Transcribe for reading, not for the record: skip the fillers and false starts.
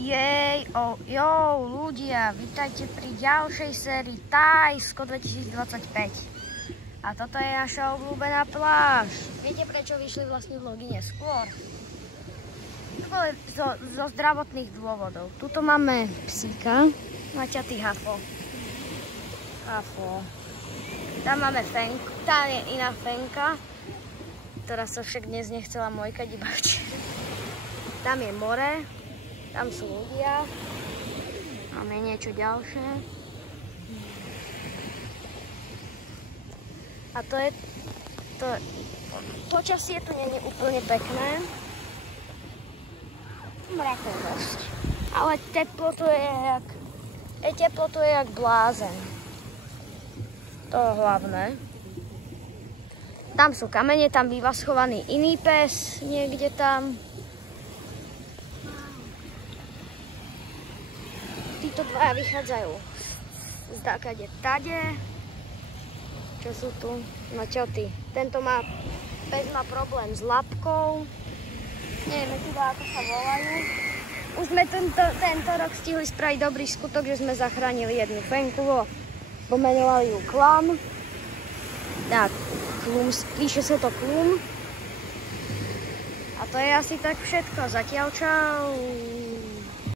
Jo, ľudia, vítajte pri ďalšej sérii Thajsko 2025. A toto je naša obľúbená pláž. Viete, prečo vyšli vlastne vlogy neskôr? To bolo zo zdravotných dôvodov. Tuto máme psíka, naťatý hafo. Tam máme fenku, tam je iná fenka, ktorá sa však dnes nechcela mojkať iba včera. Tam je more. Tam sú ľudia. Máme niečo ďalšie. A to je... Počasie tu nie je úplne pekné. Mrakov dosť. Ale teplo tu je jak blázen. To je hlavné. Tam sú kamene, tam býva schovaný iný pes, niekde tam. Títo dvaja vychádzajú z tade. Čo sú tu? No čo ty? Pes má problém s labkou. Nevieme teda, ako sa volajú. Už sme tento rok stihli spraviť dobrý skutok, že sme zachránili jednu fenku. Pomenovali ju Klam. Tak, píše sa to Klum. A to je asi tak všetko. Zatiaľ čau.